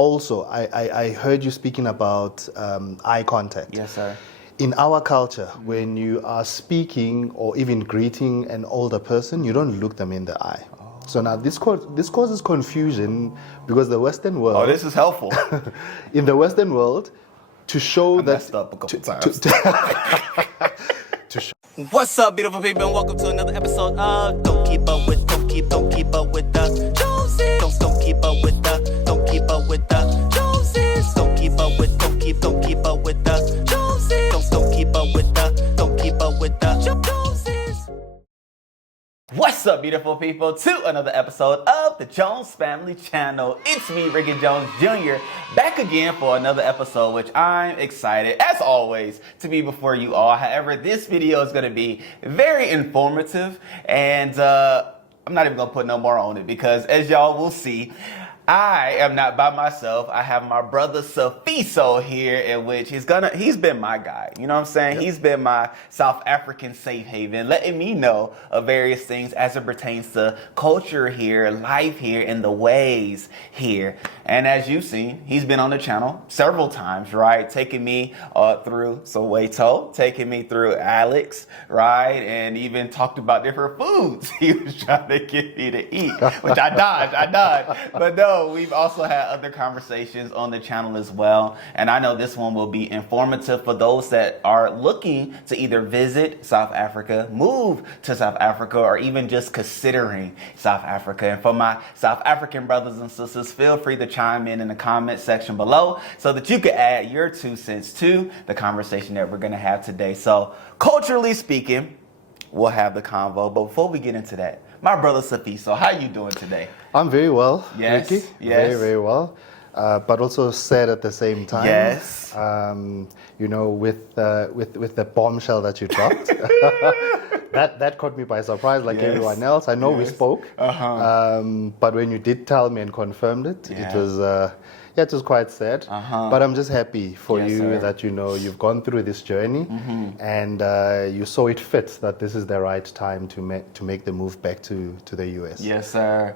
also, I heard you speaking about eye contact. Yes, sir. In our culture, when you are speaking or even greeting an older person, you don't look them in the eye. So now this causes confusion because the Western world... Oh, this is helpful. In the Western world, to show I that... messed up a couple times. To show. What's up, beautiful people, and welcome to another episode of Don't Keep Up With the Joneses. Don't keep up with the Joneses. Don't keep up with the Joneses. Don't keep up with the Joneses. Don't keep up with the Joneses. What's up, beautiful people, to another episode of the Jones Family Channel. It's me, Rickey Jones Jr., back again for another episode, which I'm excited, as always, to be before you all. However, this video is going to be very informative, and I'm not even going to put no more on it because, as y'all will see, I am not by myself. I have my brother Safiso here, in which he's been my guy. You know what I'm saying? Yep. He's been my South African safe haven, letting me know of various things as it pertains to culture here, life here, and the ways here. And as you've seen, he's been on the channel several times, right? Taking me through Soweto, taking me through Alex, right? And even talked about different foods he was trying to get me to eat, which I dodged. But no, we've also had other conversations on the channel as well. And I know this one will be informative for those that are looking to either visit South Africa, move to South Africa, or even just considering South Africa. And for my South African brothers and sisters, feel free to chime in the comment section below so that you can add your 2 cents to the conversation that we're going to have today. So culturally speaking, we'll have the convo. But before we get into that, my brother Safiso, how you doing today? I'm very well, yes, Ricky. Yes. Very, very well. But also sad at the same time. Yes. You know, with the bombshell that you dropped, that caught me by surprise, like everyone else. I know we spoke, but when you did tell me and confirmed it, it was quite sad. But I'm just happy for you that you've gone through this journey, and you saw it fit that this is the right time to make the move back to the US. Yes, sir.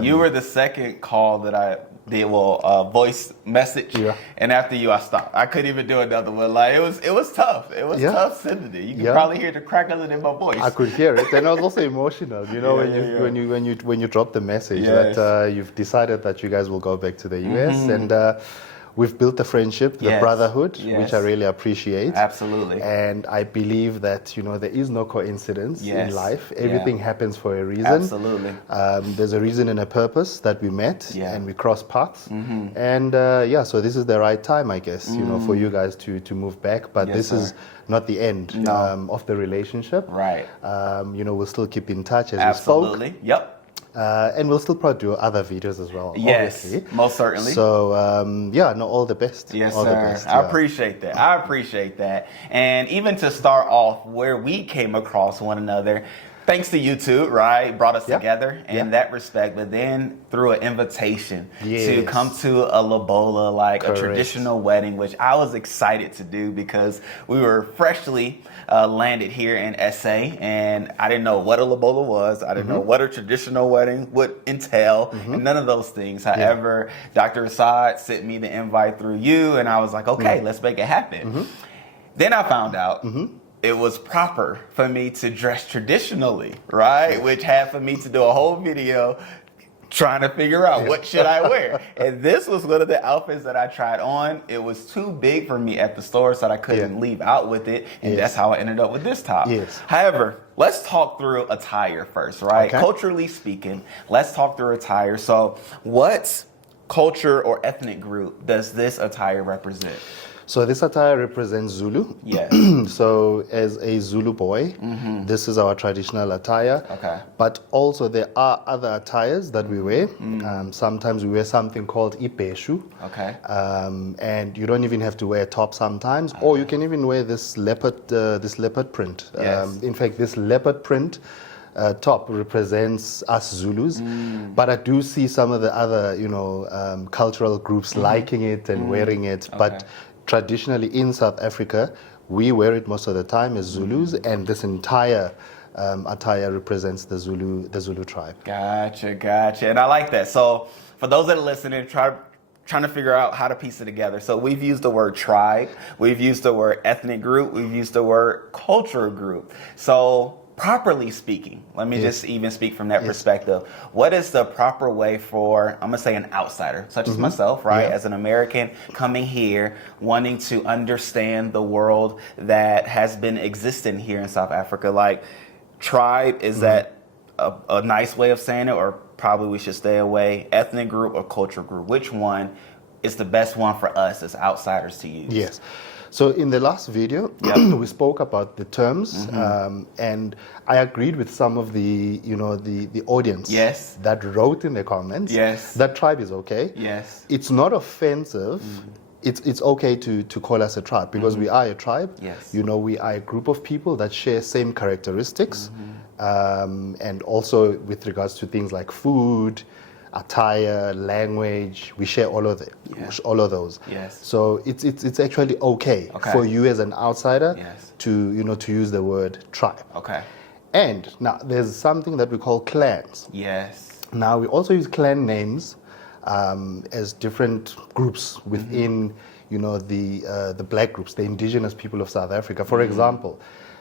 You were the second call that I did, voice message, and after you, I stopped. I couldn't even do another one. Like it was tough. It was tough sending it. You can probably hear the crackling in my voice. I could hear it, and I was also emotional. When you drop the message that you've decided that you guys will go back to the US, and we've built a friendship, the brotherhood, which I really appreciate. Absolutely. And I believe that there is no coincidence in life. Everything happens for a reason. Absolutely. There's a reason and a purpose that we met and we crossed paths. And so this is the right time, I guess, for you guys to move back. But this is not the end of the relationship. Right. We'll still keep in touch as Absolutely. we spoke. Yep. And we'll still probably do other videos as well. Yes, obviously. most certainly. So, all the best. Yes, all sir. The best, I appreciate that. And even to start off where we came across one another, thanks to YouTube, right? Brought us together in that respect, but then through an invitation to come to a lobola, like a traditional wedding, which I was excited to do because we were freshly landed here in SA, and I didn't know what a lobola was. I didn't know what a traditional wedding would entail, and none of those things. However, Dr. Assad sent me the invite through you, and I was like, okay, let's make it happen. Then I found out it was proper for me to dress traditionally, right? Which had for me to do a whole video trying to figure out what should I wear. And this was one of the outfits that I tried on. It was too big for me at the store, so I couldn't leave out with it. And that's how I ended up with this top. However, let's talk through attire first, right? Okay. Culturally speaking, let's talk through attire. So what culture or ethnic group does this attire represent? So this attire represents Zulu. Yes. So as a Zulu boy, this is our traditional attire. Okay. But also there are other attires that we wear. Sometimes we wear something called ibheshu. Okay. And you don't even have to wear a top sometimes, or you can even wear this leopard print. In fact, this leopard print top represents us Zulus, but I do see some of the other, cultural groups liking it and wearing it. But traditionally in South Africa, we wear it most of the time as Zulus, and this entire attire represents the Zulu tribe. Gotcha. And I like that. So for those that are listening, trying to figure out how to piece it together. So we've used the word tribe, we've used the word ethnic group, we've used the word cultural group. So properly speaking, let me just even speak from that perspective. What is the proper way for, I'm gonna say, an outsider, such as myself, right? As an American coming here, wanting to understand the world that has been existing here in South Africa. Like, tribe, is that a nice way of saying it, or probably we should stay away? Ethnic group or cultural group? Which one is the best one for us as outsiders to use? Yes. So in the last video, we spoke about the terms, and I agreed with some of the, the audience that wrote in the comments that tribe is okay. Yes. It's not offensive. It's okay to call us a tribe, because we are a tribe. Yes. We are a group of people that share same characteristics, and also with regards to things like food, attire, language, we share all of those. Yes. So it's actually okay for you as an outsider to to use the word tribe. Okay. And now there's something that we call clans. Yes. Now we also use clan names as different groups within the black groups, the indigenous people of South Africa. For example,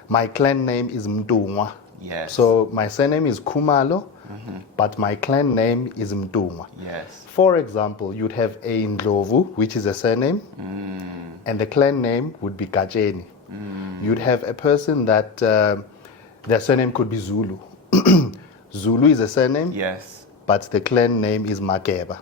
my clan name is Mdungwa. Yes. So my surname is Kumalo, but my clan name is Mdungwa. Yes. For example, you'd have a Ndlovu, which is a surname, and the clan name would be Gajeni. You'd have a person that their surname could be Zulu. Zulu is a surname, but the clan name is Mageba.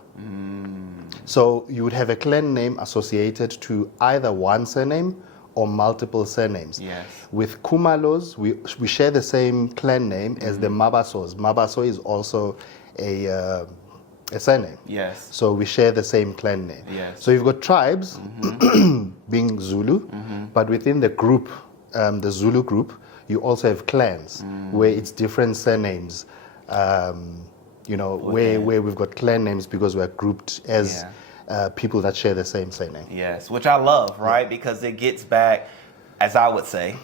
So you would have a clan name associated to either one surname or multiple surnames. Yes. With Kumalos, we share the same clan name as the Mabasos. Mabaso is also a surname. Yes. So we share the same clan name. Yes. So you've got tribes being Zulu, but within the group, the Zulu group, you also have clans where it's different surnames. Where we've got clan names because we're grouped as people that share the same surname. Yes, which I love, right? Because it gets back, as I would say,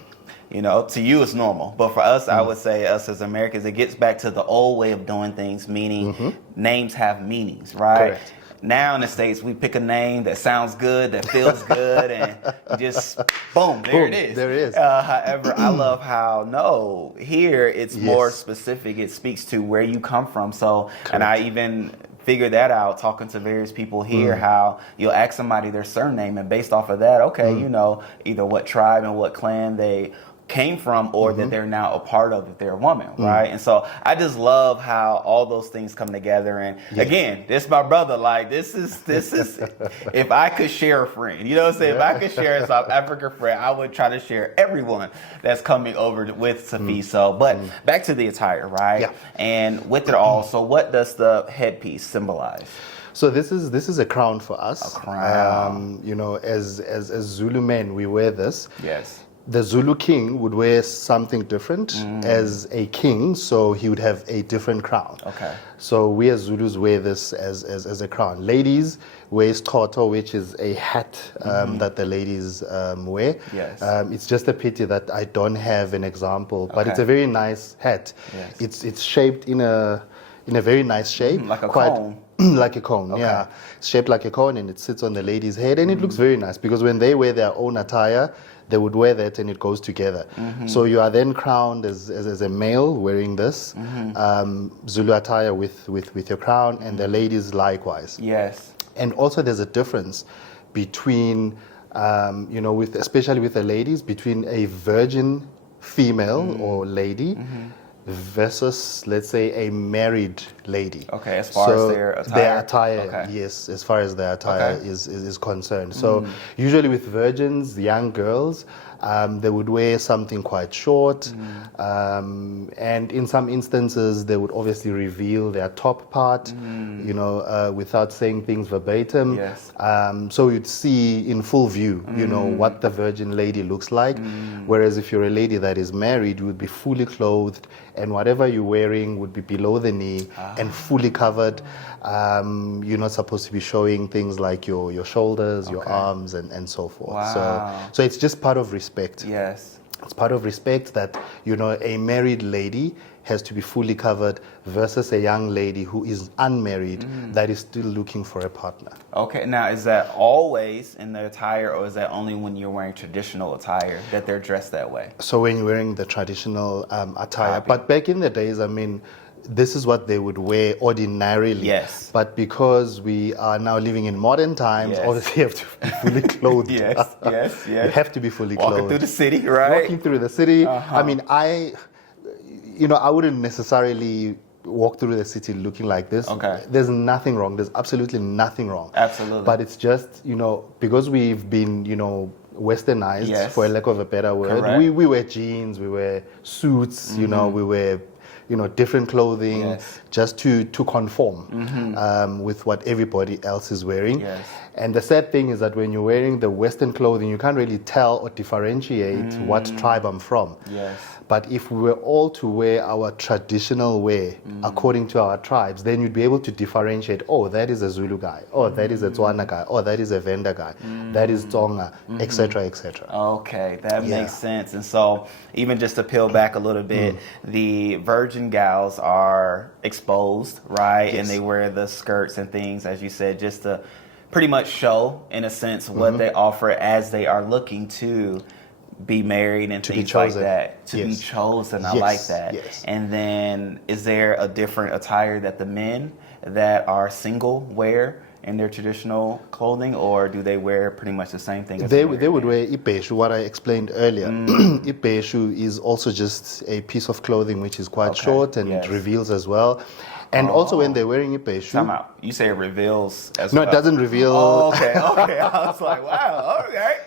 to you it's normal, but for us, I would say, us as Americans, it gets back to the old way of doing things, meaning names have meanings, right? Correct. Now in the States, we pick a name that sounds good, that feels good, and just boom, there it is. There it is. However, I love how, here it's more specific. It speaks to where you come from. So, and I even figured that out talking to various people here, how you'll ask somebody their surname, and based off of that, either what tribe and what clan they came from, or that they're now a part of if they're a woman, right? And so I just love how all those things come together. And again, this my brother. Like, this is if I could share a friend, if I could share a South African friend, I would try to share everyone that's coming over with Safi. So, but back to the attire, right? Yeah. And with it all, so what does the headpiece symbolize? So this is a crown for us. A crown. As Zulu men, we wear this. Yes. The Zulu king would wear something different as a king, so he would have a different crown. Okay. So we as Zulus wear this as a crown. Ladies wear isqotho, which is a hat that the ladies wear. Yes. It's just a pity that I don't have an example, but it's a very nice hat. Yes. It's shaped in a very nice shape. Like a cone. Like a cone, yeah. It's shaped like a cone, and it sits on the lady's head, and it looks very nice, because when they wear their own attire, they would wear that and it goes together. So you are then crowned as a male wearing this Zulu attire with your crown, and the ladies likewise. Yes. And also there's a difference between, especially with the ladies, between a virgin female or lady versus, let's say, a married lady. Okay, as far as their attire? Their attire, yes, as far as their attire is concerned. So usually with virgins, young girls, they would wear something quite short, and in some instances they would obviously reveal their top part, without saying things verbatim. Yes. So you'd see in full view, what the virgin lady looks like. Whereas if you're a lady that is married, you would be fully clothed, and whatever you're wearing would be below the knee and fully covered. You're not supposed to be showing things like your shoulders, your arms, and so forth. Wow. So it's just part of respect. Yes. It's part of respect that, a married lady has to be fully covered versus a young lady who is unmarried that is still looking for a partner. Okay, now is that always in the attire, or is that only when you're wearing traditional attire that they're dressed that way? So when you're wearing the traditional attire, but back in the days, this is what they would wear ordinarily. Yes. But because we are now living in modern times, obviously you have to be fully clothed. yes. You have to be fully clothed. Walking through the city, right? Walking through the city. I wouldn't necessarily walk through the city looking like this. Okay. There's nothing wrong. There's absolutely nothing wrong. Absolutely. But it's just, because we've been, westernized, for a lack of a better word. Correct. We wear jeans, we wear suits, we wear different clothing just to conform with what everybody else is wearing. Yes. And the sad thing is that when you're wearing the Western clothing, you can't really tell or differentiate what tribe I'm from. Yes. But if we were all to wear our traditional wear according to our tribes, then you'd be able to differentiate, oh, that is a Zulu guy, oh, that is a Tswana guy, oh, that is a Venda guy, that is Tonga, etc., etc. Okay, that makes sense. And so even just to peel back a little bit, the virgin gals are exposed, right? Yes. And they wear the skirts and things, as you said, just to pretty much show, in a sense, what they offer as they are looking to be married and to things like that. To be chosen. I like that. Yes. And then is there a different attire that the men that are single wear in their traditional clothing, or do they wear pretty much the same thing? They would wear ibeshu, what I explained earlier. Ibeshu is also just a piece of clothing which is quite short and it reveals as well. And also when they're wearing ibeshu... Time out. You say it reveals as well? No, it doesn't reveal... Oh, okay. I was like, wow, okay.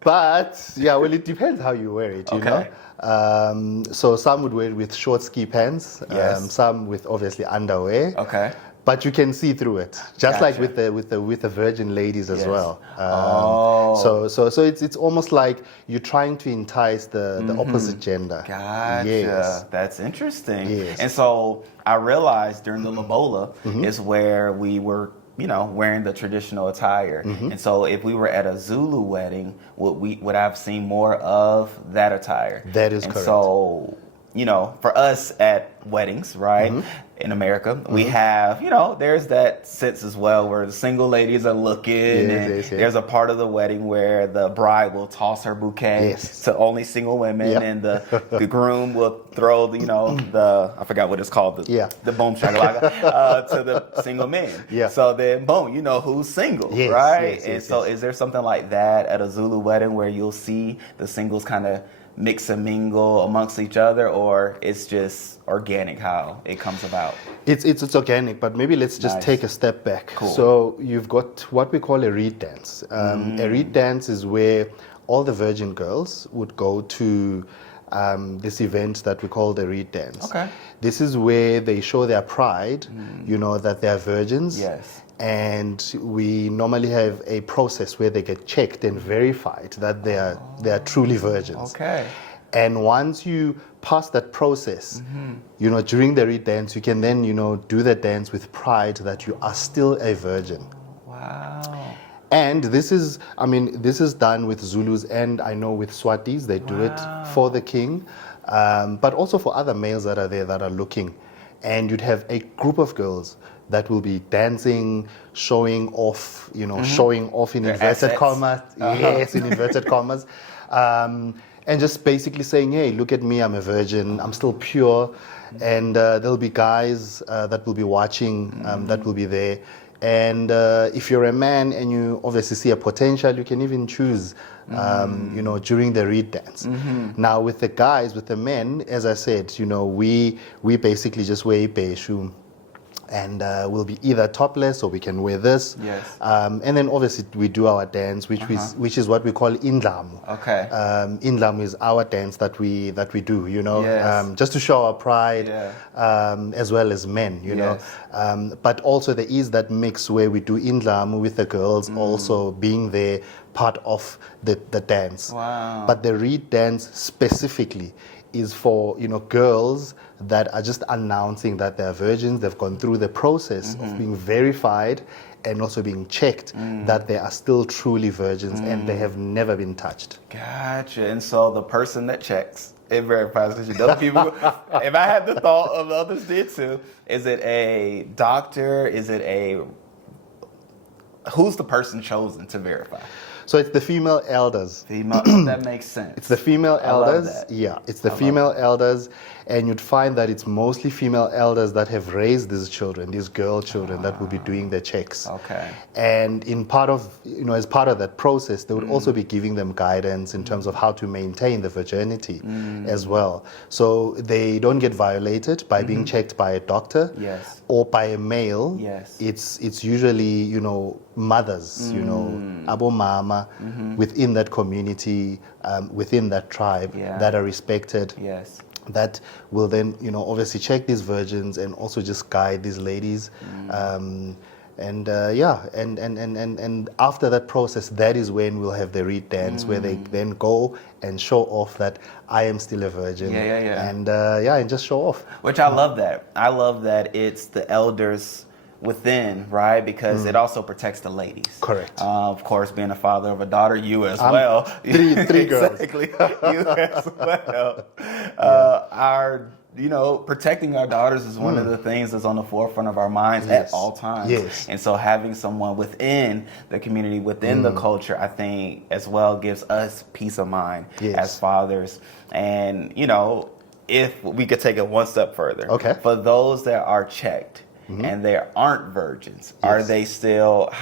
But, it depends how you wear it, you know. So some would wear it with short ski pants, some with obviously underwear. Okay. But you can see through it, just like with the virgin ladies as well. So it's almost like you're trying to entice the opposite gender. Gotcha. Yes. That's interesting. Yes. And so I realized during the Lobola is where we were, wearing the traditional attire. And so if we were at a Zulu wedding, would I've seen more of that attire? That is correct. So, for us at weddings, right, in America, we have, there's that sense as well where the single ladies are looking, and there's a part of the wedding where the bride will toss her bouquet to only single women, and the groom will throw the I forgot what it's called, the boom shakalaka to the single men. So then boom, who's single, right? And so is there something like that at a Zulu wedding where you'll see the singles kind of mix and mingle amongst each other, or it's just organic how it comes about? It's organic, but maybe let's just take a step back. Cool. So you've got what we call a reed dance. A reed dance is where all the virgin girls would go to this event that we call the reed dance. Okay. This is where they show their pride, that they are virgins. Yes. And we normally have a process where they get checked and verified that they are truly virgins. Okay. And once you pass that process, during the reed dance, you can then, do the dance with pride that you are still a virgin. Wow. And this is done with Zulus, and I know with Swatis, they do it for the king, but also for other males that are there that are looking. And you'd have a group of girls that will be dancing, showing off, showing off in their inverted assets. commas. Yes, in inverted commas. And just basically saying, hey, look at me, I'm a virgin, I'm still pure. And there'll be guys that will be watching, that will be there. And if you're a man and you obviously see a potential, you can even choose, during the reed dance. Now with the guys, with the men, as I said, we basically just wear ibeshu. And we'll be either topless or we can wear this. Yes. And then obviously we do our dance, which is what we call indlamu. Okay. Indlamu is our dance that we do, Yes. just to show our pride, as well as men, know. But also there is that mix where we do indlamu with the girls also being there, part of the dance. Wow. But the reed dance specifically is for girls that are just announcing that they're virgins. They've gone through the process of being verified, and also being checked that they are still truly virgins and they have never been touched. Gotcha. And so the person that checks, it verifies because you know the people. If I had the thought of others did too, is it a doctor? Is it who's the person chosen to verify? So it's the female elders. Female, that makes sense. It's the female elders. That. Yeah, it's the female elders, and you'd find that it's mostly female elders that have raised these children, these girl children that will be doing the checks. Okay. And as part of that process, they would also be giving them guidance in terms of how to maintain the virginity as well. So they don't get violated by being checked by a doctor or by a male. Yes. It's usually, mothers, abo mama, within that community, within that tribe that are respected. Yes. That will then, obviously check these virgins and also just guide these ladies. And after that process, that is when we'll have the reed dance where they then go and show off that I am still a virgin. And just show off. Which I love that. I love that it's the elders within, right? Because it also protects the ladies. Correct. Of course, being a father of a daughter, you as well. Three girls. Exactly. You as well. Protecting our daughters is one of the things that's on the forefront of our minds at all times. Yes. And so having someone within the community, within the culture, I think as well gives us peace of mind as fathers. And, if we could take it one step further. Okay. For those that are checked, and they aren't virgins, how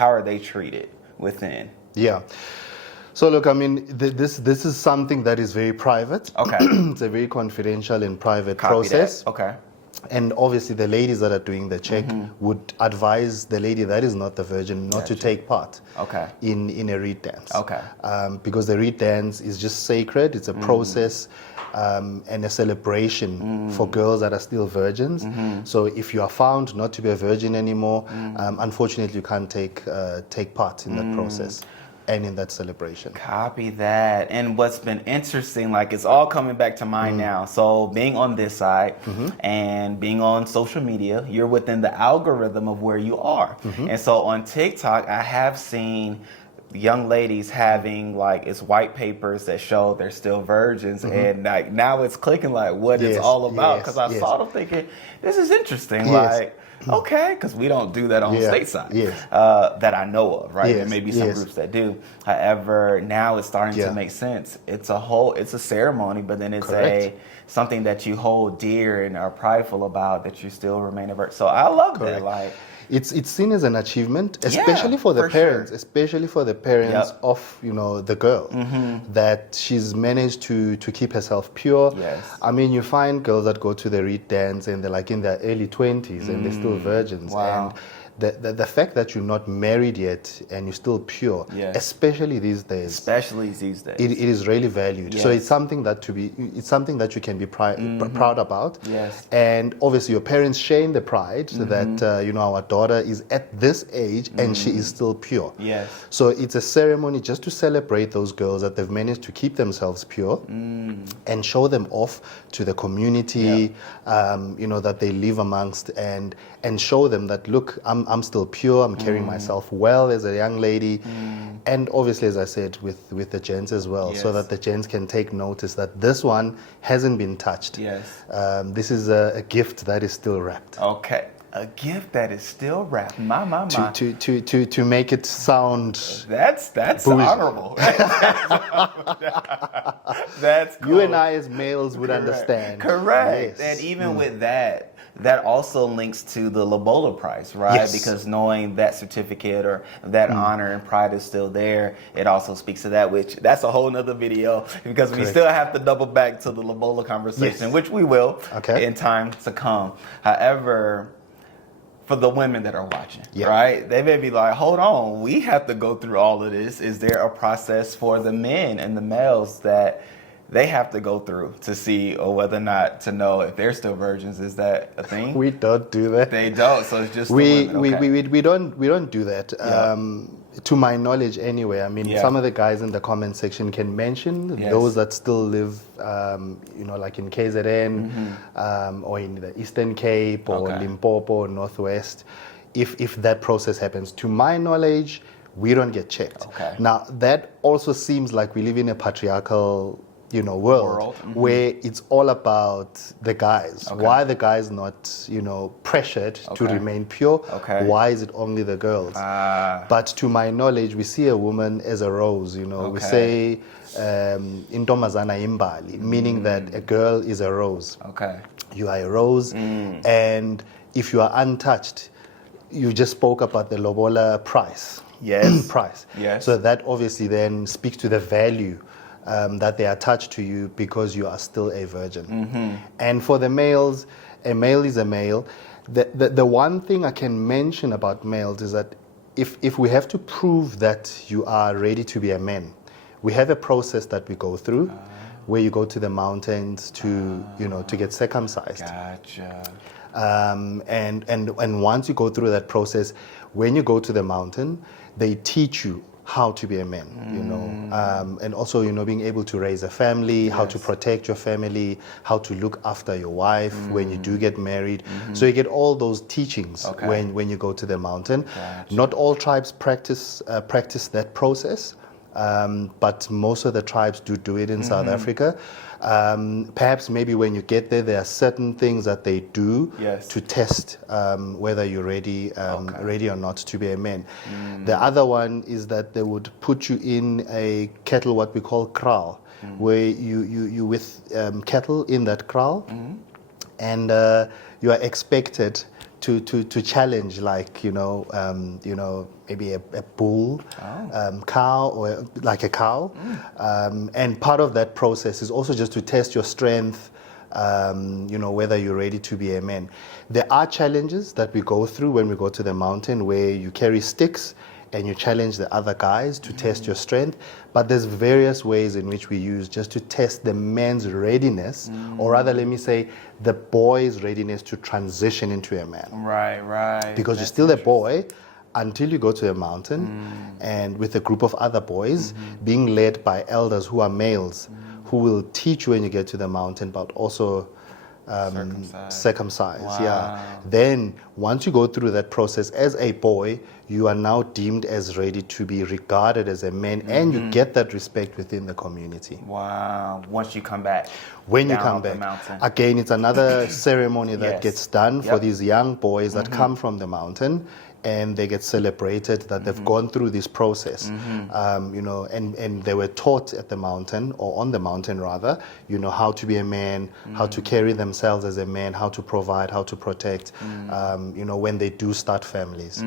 are they treated within? Yeah. So look, I mean, this is something that is very private. Okay. It's a very confidential and private process. That. Okay. And obviously the ladies that are doing the check would advise the lady that is not the virgin not to take part in a reed dance. Okay. Because the reed dance is just sacred. It's a process and a celebration for girls that are still virgins. So if you are found not to be a virgin anymore, unfortunately you can't take part in that process and in that celebration. Copy that. And what's been interesting, it's all coming back to mind now. So being on this side and being on social media, you're within the algorithm of where you are. And so on TikTok, I have seen young ladies having it's white papers that show they're still virgins, and now it's clicking what it's all about, because I saw them thinking, this is interesting. Okay, because we don't do that on stateside that I know of, right? There may be some groups that do. However, now it's starting to make sense. It's a ceremony, but then it's something that you hold dear and are prideful about, that you still remain a virgin. So I love that. It's seen as an achievement, especially for the parents, of the girl, that she's managed to keep herself pure. Yes. I mean, you find girls that go to the reed dance and they're in their early 20s and they're still virgins. Wow. And the fact that you're not married yet and you're still pure, especially these days, it is really valued. So it's something that you can be proud about. Yes. And obviously your parents share in the pride that our daughter is at this age and she is still pure. Yes. So it's a ceremony just to celebrate those girls that they've managed to keep themselves pure and show them off to the community, that they live amongst, and show them that, look, I'm still pure, I'm carrying myself well as a young lady. And obviously, as I said, with the gents as well, so that the gents can take notice that this one hasn't been touched. Yes. This is a gift that is still wrapped. Okay. A gift that is still wrapped. My. To make it sound that's bougie. honorable. That's cool. You and I as males would understand. Correct. Yes. And even with that also links to the Lobola price, right? Yes. Because knowing that certificate or that honor and pride is still there, it also speaks to that, which that's a whole nother video, because we still have to double back to the Lobola conversation, which we will in time to come. However, for the women that are watching, right? They may be like, hold on, we have to go through all of this. Is there a process for the men and the males that they have to go through to see, or whether or not to know if they're still virgins? Is that a thing? We don't do that. They don't. So it's just we the women. we don't do that. To my knowledge, anyway. I mean, some of the guys in the comment section can mention those that still live, like in KZN or in the Eastern Cape or Limpopo or Northwest. if that process happens. To my knowledge, we don't get checked. Okay. Now, that also seems like we live in a patriarchal, world. Where it's all about the guys. Okay. Why are the guys not, pressured to remain pure? Okay. Why is it only the girls? But to my knowledge, we see a woman as a rose. We say intombazana imbali, meaning that a girl is a rose. Okay. You are a rose, and if you are untouched, you just spoke about the lobola price. Yes. Price. Yes. So that obviously then speaks to the value that they attach to you because you are still a virgin. And for the males, a male is a male. The one thing I can mention about males is that if we have to prove that you are ready to be a man, we have a process that we go through where you go to the mountains to get circumcised. Gotcha. And once you go through that process, when you go to the mountain, they teach you how to be a man, and also, being able to raise a family, how to protect your family, how to look after your wife when you do get married. So you get all those teachings when you go to the mountain. Gotcha. Not all tribes practice that process, but most of the tribes do it in South Africa. Perhaps maybe when you get there are certain things that they do to test whether you're ready or not to be a man. The other one is that they would put you in a kettle, what we call kraal, where you with cattle in that kraal, and you are expected to challenge, like maybe a bull, cow, or like a cow, and part of that process is also just to test your strength, whether you're ready to be a man. There are challenges that we go through when we go to the mountain, where you carry sticks and you challenge the other guys to test your strength. But there's various ways in which we use just to test the man's readiness, or rather, let me say, the boy's readiness to transition into a man. Right. Because you're still a boy until you go to a mountain and with a group of other boys being led by elders who are males, who will teach you when you get to the mountain, but also circumcise. Wow. Then once you go through that process as a boy, you are now deemed as ready to be regarded as a man, and you get that respect within the community. Wow. Once you come back. When you come back, again, it's another ceremony that gets done for these young boys that come from the mountain, and they get celebrated that they've gone through this process, and they were taught at the mountain, or on the mountain rather, how to be a man, how to carry themselves as a man, how to provide, how to protect, when they do start families.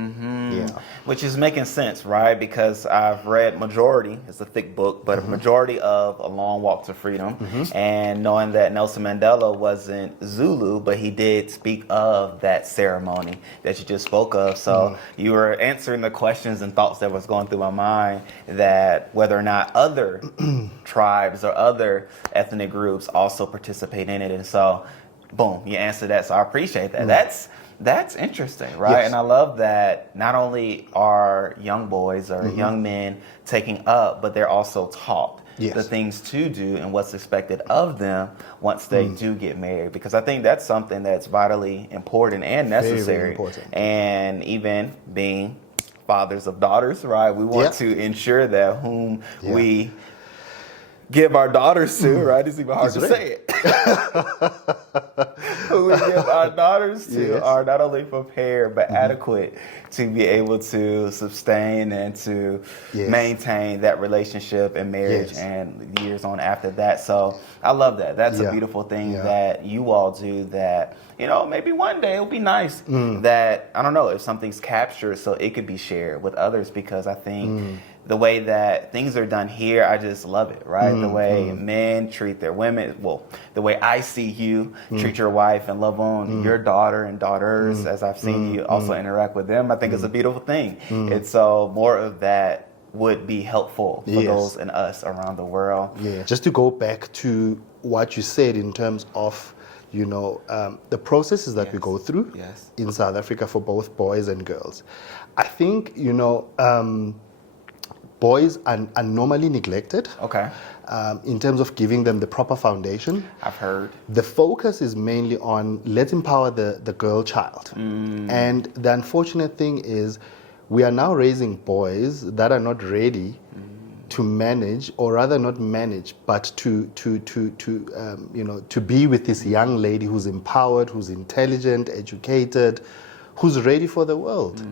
Which is making sense, right? Because I've read majority, it's a thick book, but a majority of A Long Walk to Freedom, and knowing that Nelson Mandela wasn't Zulu, but he did speak of that ceremony that you just spoke of. So you were answering the questions and thoughts that was going through my mind, that whether or not other tribes or other ethnic groups also participate in it. And so, boom, you answered that. So I appreciate that. That's interesting, right? And I love that not only are young boys or young men taking up, but they're also taught the things to do and what's expected of them once they do get married. Because I think that's something that's vitally important and necessary. Very, very important. And even being fathers of daughters, right? We want to ensure that whom we give our daughters to, right? It's even hard to say it. Who we give our daughters to are not only prepared, but adequate to be able to sustain and to maintain that relationship and marriage and years on after that. So I love that. That's a beautiful thing that you all do, that, maybe one day it'll be nice that, I don't know, if something's captured so it could be shared with others, because I think the way that things are done here, I just love it, right? The way men treat their women, the way I see you treat your wife and love on your daughter and daughters, as I've seen you also interact with them, I think it's a beautiful thing. And so more of that would be helpful for those in us around the world. Just to go back to what you said in terms of, the processes that we go through in South Africa for both boys and girls. I think, boys are normally neglected. Okay. In terms of giving them the proper foundation. I've heard. The focus is mainly on let's empower the girl child. And the unfortunate thing is we are now raising boys that are not ready to manage, or rather not manage, but to be with this young lady who's empowered, who's intelligent, educated, who's ready for the world.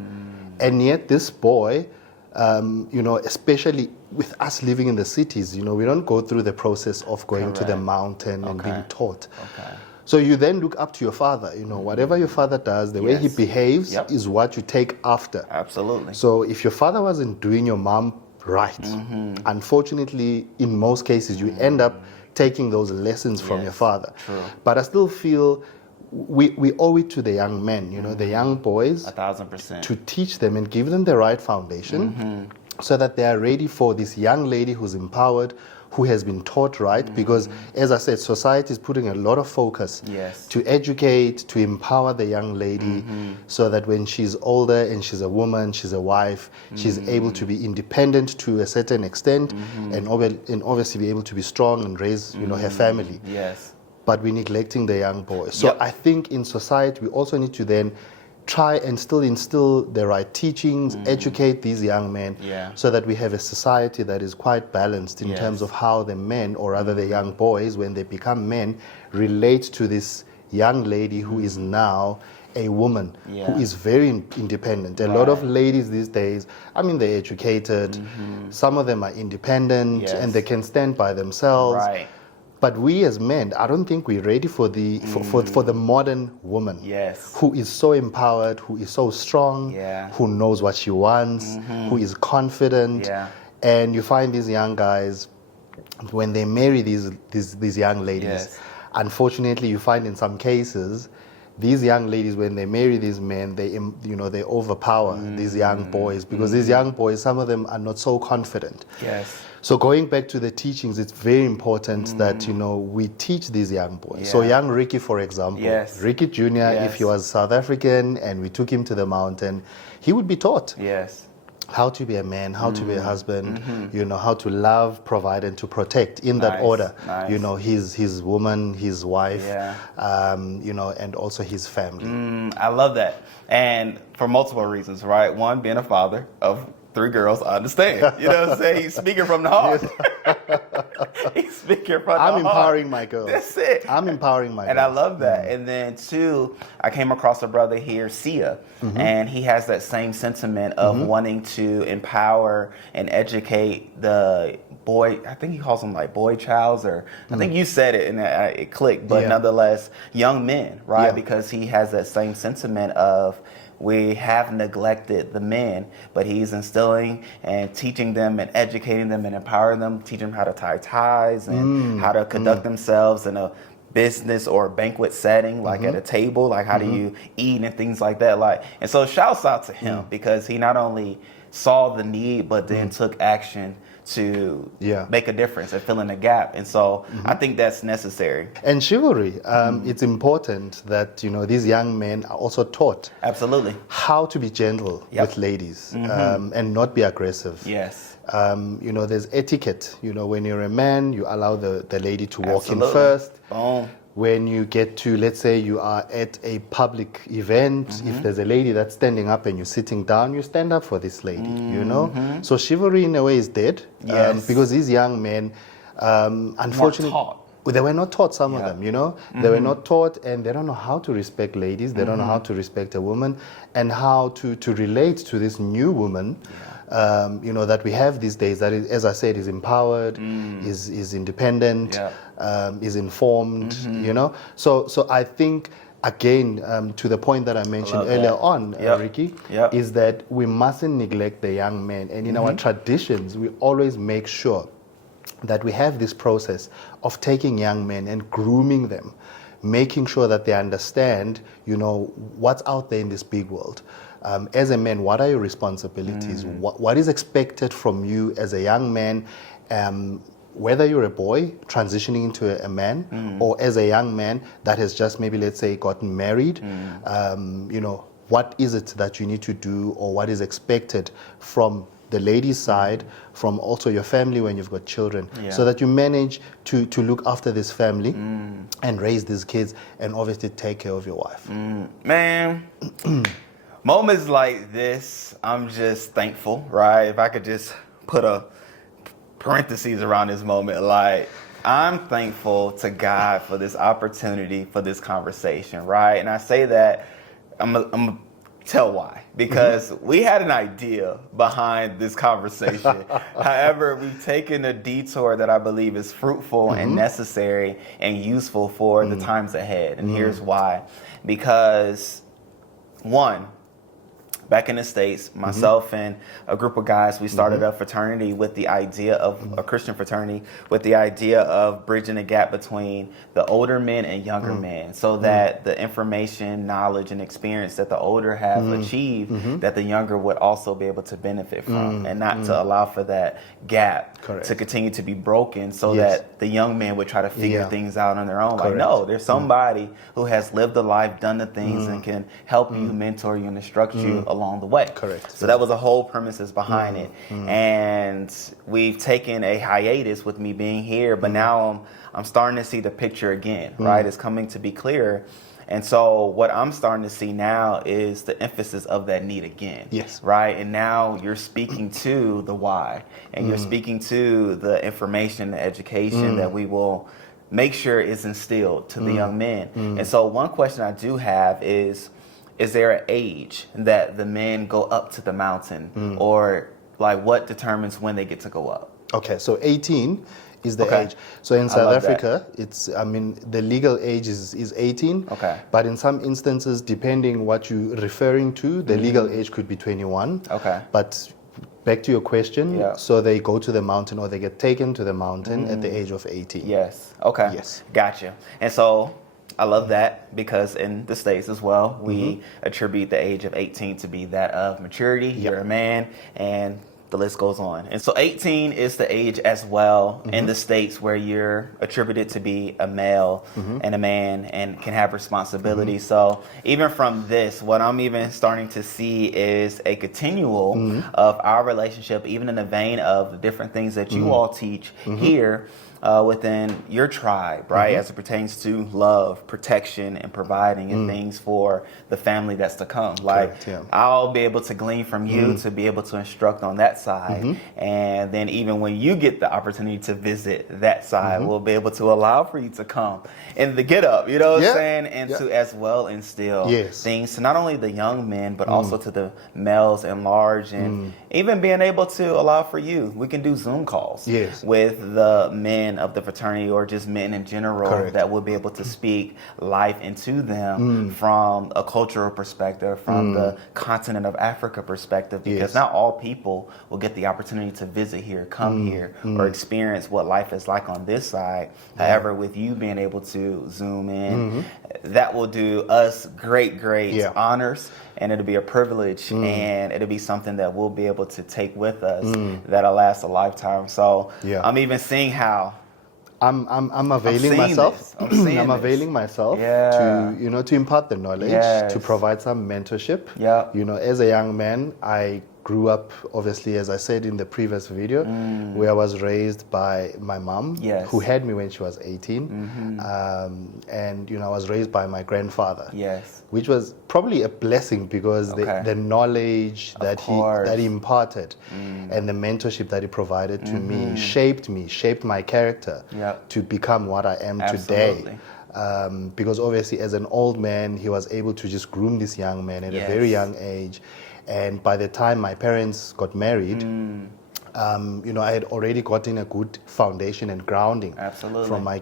And yet this boy, especially with us living in the cities, we don't go through the process of going to the mountain and being taught. Okay. So you then look up to your father. Whatever your father does, the way he behaves is what you take after. Absolutely. So if your father wasn't doing your mom right, unfortunately, in most cases, you end up taking those lessons from your father. True. But I still feel we owe it to the young men, the young boys, 1,000%. to teach them and give them the right foundation so that they are ready for this young lady who's empowered, who has been taught right. Because, as I said, society is putting a lot of focus to educate, to empower the young lady so that when she's older and she's a woman, she's a wife, she's able to be independent to a certain extent and obviously be able to be strong and raise her family. Yes. But we're neglecting the young boys. So I think in society, we also need to then try and still instill the right teachings, educate these young men so that we have a society that is quite balanced in terms of how the men, or rather the young boys, when they become men, relate to this young lady who is now a woman, who is very independent. A lot of ladies these days, they're educated, some of them are independent and they can stand by themselves. Right. But we as men, I don't think we're ready for the for the modern woman who is so empowered, who is so strong, who knows what she wants, who is confident. And you find these young guys, when they marry these young ladies, unfortunately you find in some cases, these young ladies, when they marry these men, they overpower these young boys, because these young boys, some of them are not so confident. Yes. So going back to the teachings, it's very important that, we teach these young boys. So young Rickey, for example, Rickey Jr., if he was South African and we took him to the mountain, he would be taught how to be a man, how to be a husband, how to love, provide, and to protect in that order. His woman, his wife, and also his family. I love that. And for multiple reasons, right? One, being a father of 3 girls, I understand. You know what I'm saying? He's speaking from the heart. He's speaking from the heart. I'm empowering my girls. That's it. I'm empowering my girls. And I love that. And then 2, I came across a brother here, Sia, and he has that same sentiment of wanting to empower and educate the boy, I think he calls them like boy childs, or I think you said it and it clicked, but nonetheless, young men, right? Because he has that same sentiment of, we have neglected the men, but he's instilling and teaching them and educating them and empowering them, teaching them how to tie ties and how to conduct themselves in a business or banquet setting, like at a table, like how do you eat and things like that. And so shouts out to him because he not only saw the need, but then took action to make a difference and fill in a gap. And so I think that's necessary. And chivalry, it's important that, these young men are also taught how to be gentle with ladies and not be aggressive. Yes. There's etiquette. When you're a man, you allow the lady to walk in first. Boom. When you get to, let's say you are at a public event, if there's a lady that's standing up and you're sitting down, you stand up for this lady, So chivalry in a way is dead because these young men, unfortunately, they were not taught, some of them, They were not taught, and they don't know how to respect ladies. They don't know how to respect a woman and how to relate to this new woman. That we have these days, that is, as I said, is empowered, is independent, is informed, So I think, again, to the point that I mentioned earlier on, Rickey, is that we mustn't neglect the young men. And in our traditions, we always make sure that we have this process of taking young men and grooming them, making sure that they understand, what's out there in this big world. As a man, what are your responsibilities? What is expected from you as a young man, whether you're a boy transitioning into a man or as a young man that has just maybe, let's say, gotten married, what is it that you need to do or what is expected from the lady's side, from also your family when you've got children, Yeah. so that you manage to look after this family and raise these kids and obviously take care of your wife. Man, moments like this, I'm just thankful, right? If I could just put a parentheses around this moment, like, I'm thankful to God for this opportunity, for this conversation, right? And I say that, I'm gonna tell why. Because we had an idea behind this conversation. However, we've taken a detour that I believe is fruitful and necessary and useful for the times ahead. And here's why. Because, one, back in the States, myself and a group of guys, we started a fraternity with the idea of a Christian fraternity, with the idea of bridging the gap between the older men and younger men, so that the information, knowledge, and experience that the older have achieved, that the younger would also be able to benefit from, and not to allow for that gap to continue to be broken, so that the young men would try to figure things out on their own. Like, no, there's somebody who has lived a life, done the things, and can help you, mentor you, and instruct you along the way. Correct. So that was the whole premises behind it. And we've taken a hiatus with me being here, but now I'm starting to see the picture again, right? It's coming to be clearer. And so what I'm starting to see now is the emphasis of that need again. Yes. Right? And now you're speaking to the why, and you're speaking to the information, the education that we will make sure is instilled to the young men. And so one question I do have is there an age that the men go up to the mountain, or like what determines when they get to go up? Okay, so 18 is the age. So in South Africa, the legal age is 18. Okay. But in some instances, depending what you're referring to, the legal age could be 21. Okay. But back to your question, so they go to the mountain, or they get taken to the mountain at the age of 18. Yes. Okay. Yes. Gotcha. And so I love that, because in the States as well, we attribute the age of 18 to be that of maturity. You're a man, and the list goes on. And so 18 is the age as well in the States where you're attributed to be a male and a man and can have responsibility. So even from this, what I'm even starting to see is a continual of our relationship, even in the vein of the different things that you all teach here within your tribe, right? As it pertains to love, protection, and providing and things for the family that's to come. Like, I'll be able to glean from you to be able to instruct on that side. And then even when you get the opportunity to visit that side, we'll be able to allow for you to come and the get up, you know what I'm saying? And to as well instill things to not only the young men, but also to the males at large. And even being able to allow for you, we can do Zoom calls with the men of the fraternity, or just men in general, that will be able to speak life into them from a cultural perspective, from the continent of Africa perspective, because not all people will get the opportunity to visit here, come here, or experience what life is like on this side. However, with you being able to Zoom in, that will do us great honors, and it'll be a privilege, and it'll be something that we'll be able to take with us that'll last a lifetime. So I'm even seeing how I'm availing myself. I'm availing myself to impart the knowledge, to provide some mentorship. As a young man, I grew up, obviously, as I said in the previous video, where I was raised by my mom, who had me when she was 18. And, I was raised by my grandfather, which was probably a blessing, because the knowledge that he imparted and the mentorship that he provided to me shaped my character to become what I am today. Because obviously, as an old man, he was able to just groom this young man at a very young age. And by the time my parents got married, I had already gotten a good foundation and grounding from my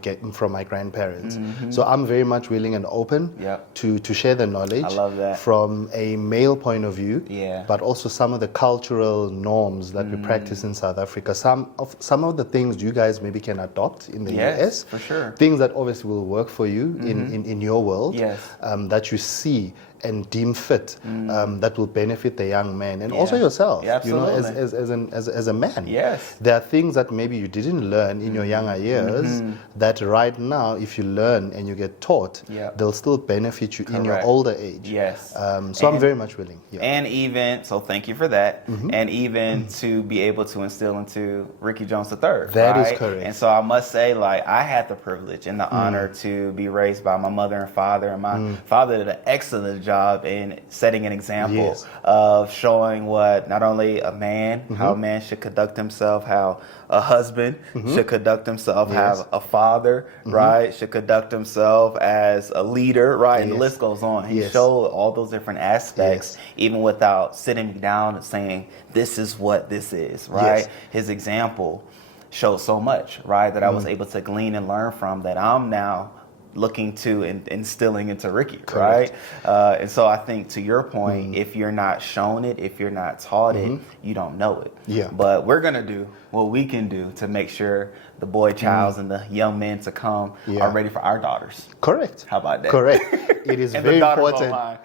grandparents. So I'm very much willing and open to share the knowledge. I love that. From a male point of view, but also some of the cultural norms that we practice in South Africa. Some of the things you guys maybe can adopt in the US. For sure. Things that obviously will work for you in your world, that you see and deem fit that will benefit the young man and also yourself, Yeah, you know, absolutely. as a man. Yes. There are things that maybe you didn't learn in your younger years that right now, if you learn and you get taught, they'll still benefit you in your older age. Yes. So I'm very much willing. Yeah. And even, so thank you for that. And even to be able to instill into Rickey Jones III. That is right? correct. And so I must say, like, I had the privilege and the honor to be raised by my mother and father. And my father did an excellent job in setting an example of showing what not only a man, how a man should conduct himself, how a husband should conduct himself, how a father, right, should conduct himself as a leader, right? And the list goes on. He showed all those different aspects, even without sitting me down and saying, this is what this is, right? His example showed so much, right, that I was able to glean and learn from that I'm now looking to and instilling into Rickey, right? And so I think to your point, if you're not shown it, if you're not taught it, you don't know it. Yeah. But we're going to do what we can do to make sure the boy childs and the young men to come are ready for our daughters. Correct. How about that? Correct. It is And very the daughters important. online.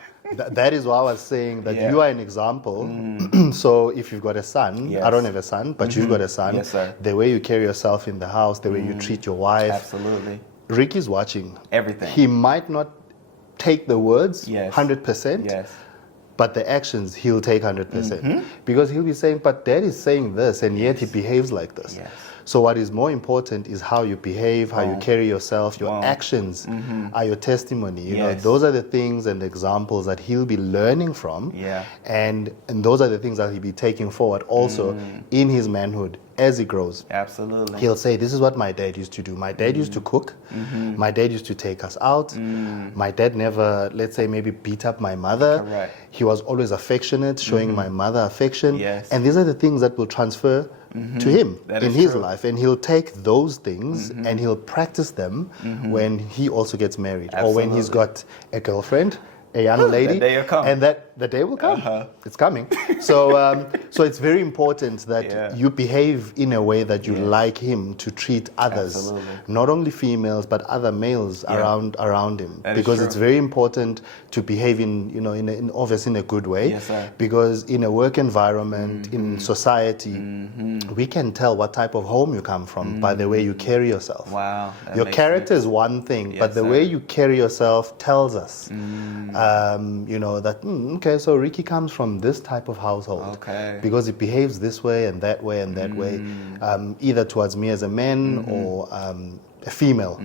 That is why I was saying that you are an example. So if you've got a son, I don't have a son, but you've got a son, Yes, sir. the way you carry yourself in the house, the way you treat your wife, Absolutely. Ricky's watching. Everything. He might not take the words Yes. 100%, Yes. but the actions he'll take 100%. Because he'll be saying, but dad is saying this, and yet he behaves like this. Yes. So what is more important is how you behave, how you carry yourself. Your actions are your testimony. You know, those are the things and the examples that he'll be learning from. Yeah. And those are the things that he'll be taking forward also in his manhood as he grows. Absolutely. He'll say, this is what my dad used to do. My dad used to cook. My dad used to take us out. My dad never, let's say, maybe beat up my mother. Correct. He was always affectionate, showing my mother affection. Yes. And these are the things that will transfer to him That in is his true. life. And he'll take those things and he'll practice them when he also gets married or when he's got a girlfriend, a young lady. That day will come. And the day will come. It's coming. So so it's very important that you behave in a way that you like him to treat others, Absolutely. not only females but other males around him, That is because true. it's very important to behave in obviously in a good way. Yes, sir. Because in a work environment, in society, we can tell what type of home you come from by the way you carry yourself. Wow. that Your makes character sense. is one thing, Yes, but the sir. way you carry yourself tells us, you know, that, okay, so Rickey comes from this type of household. Okay. Because he behaves this way and that way and that way, either towards me as a man or a female